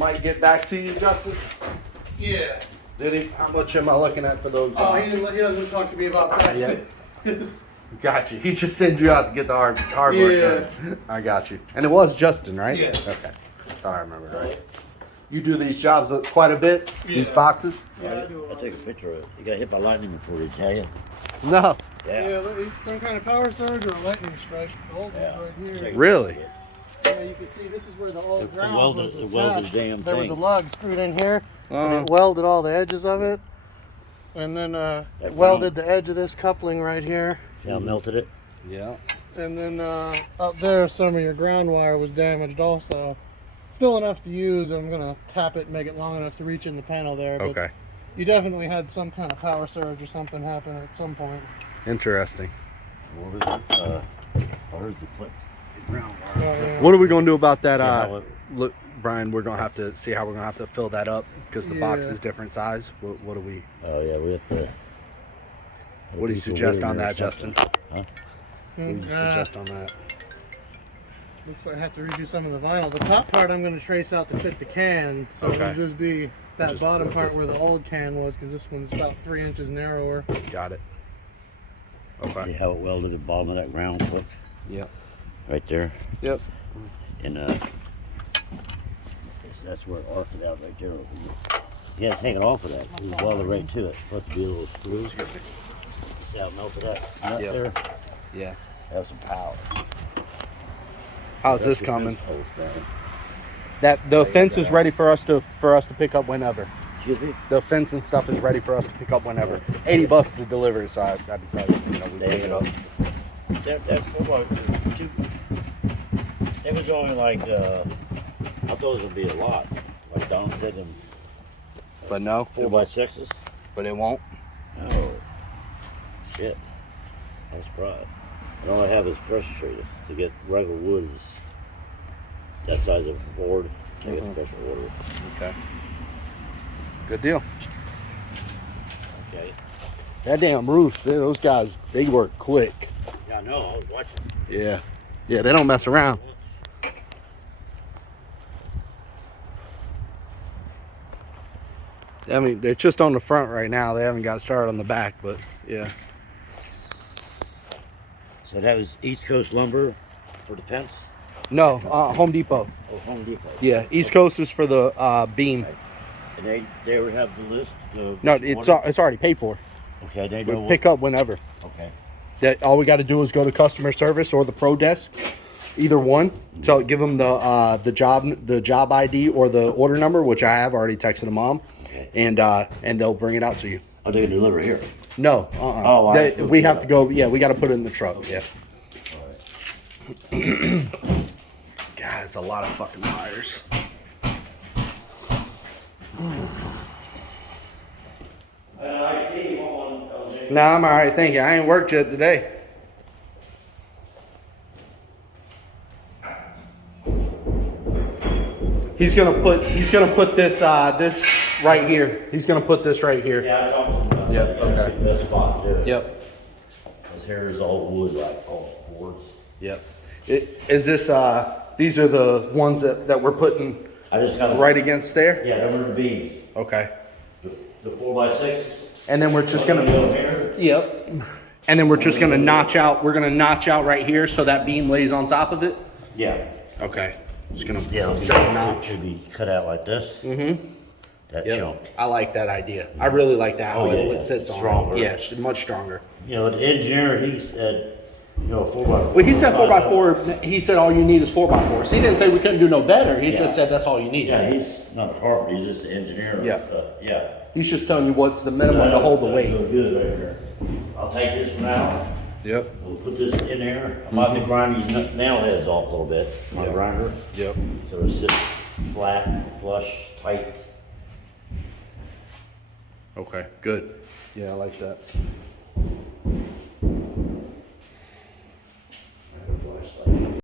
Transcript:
Mike get back to you, Justin? Yeah. Did he? How much am I looking at for those? Oh, he doesn't talk to me about that. Got you. He just sent you out to get the hard work done. I got you. And it was Justin, right? Yes. Okay. Thought I remembered right. You do these jobs quite a bit? Yeah. These boxes? Yeah, I do. I'll take a picture of it. You got hit by lightning before, did you tell you? No. Yeah, some kind of power surge or a lightning strike. The old one's right here. Really? Yeah, you can see this is where the old ground was attached. welded the damn There was a thing. lug screwed in here, and it welded all the edges of it. And then it welded the edge of this coupling right here. See how it melted it? Yeah. And then up there, some of your ground wire was damaged also. Still enough to use. I'm going to tap it and make it long enough to reach in the panel there. But Okay. you definitely had some kind of power surge or something happen at some point. Interesting. What was it? Where's the ground wire? Yeah. What are we going to do about that? how it- Look, Brian, we're going to have to see how we're going to have to fill that up because the box is different size. What do we... Oh, yeah, we have to... What do you suggest on that, Justin? Huh? What do you suggest on that? Looks like I have to redo some of the vinyl. The top part I'm going to trace out to fit the can, so it'll just be that bottom part where the old can was, because this one's about 3 inches narrower. Got it. Okay. See how it welded the bottom of that ground hook? Yep. Right there. Yep. And that's where it arced it out right there. You had to take it off of that. It was welded right to it. Supposed to be a little screw. See how it melted that nut there? Yeah. Have some power. How's this coming? Post down. The fence is ready for us to pick up whenever. Excuse me? The fence and stuff is ready for us to pick up whenever. $80 to deliver, so I decided we pick it up. That it was only like I thought it would be a lot. Like Don said, them But no. 4x6s. But it won't. Oh, shit! I'm surprised. And all I have is pressure treated. To get regular wood is that size of board. I get special order. Okay. Good deal. Okay. That damn roof, dude, those guys, they work quick. Yeah, I know. I was watching. Yeah. Yeah, they don't mess around. I mean, they're just on the front right now. They haven't got started on the back, but yeah. So that was East Coast Lumber for the fence? No, Home Depot. Oh, Home Depot. Yeah, East Coast is for the beam. Right. And they would have the list? No, it's already paid for. Okay, they know Pick up whenever. Okay. That all we got to do is go to customer service or the pro desk, either one. So give them the job ID or the order number, which I have already texted the mom, Okay. and they'll bring it out to you. Oh, they can deliver here? No, Oh, I have to we pick have it to up. go. Yeah, we got to put it in the truck. Yeah. All right. God, it's a lot of fucking wires. Nah, I'm all right. Thank you. I ain't worked yet today. He's gonna put this this right here. He's gonna put this right here. Yeah, I talked to them about Yep, that. Yeah, okay. that's the best spot to do it. Yep. Because here's all wood, like all boards. Yep. Is this these are the ones that we're putting I just got right against there? Yeah, they were the beams. Okay. The 4x6. And then we're just gonna here. Yep. And then we're just gonna notch out. We're gonna notch out right here so that beam lays on top of it. Yeah. Okay. Just gonna Yeah, set a it notch. should be cut out like this. Mm-hmm. That Yep. chunk. I like that idea. I really like that. How Oh, yeah, it yeah. sits on. Stronger. Yeah, it's much stronger. You know, the engineer, he said, 4x4. Well, he said 4x4. He said all you need is 4x4. So he didn't say we couldn't do no better. He just said that's all you need. Yeah, he's not a carpenter, he's just an engineer. Yeah. Yeah. He's just telling you what's the minimum to hold the That's weight. real good right there. I'll take this one out. Yep. We'll put this in there. I might be grinding these nail heads off a little bit, my grinder. Yep. So it'll sit flat, flush, tight. Okay. Good. Yeah, I like that.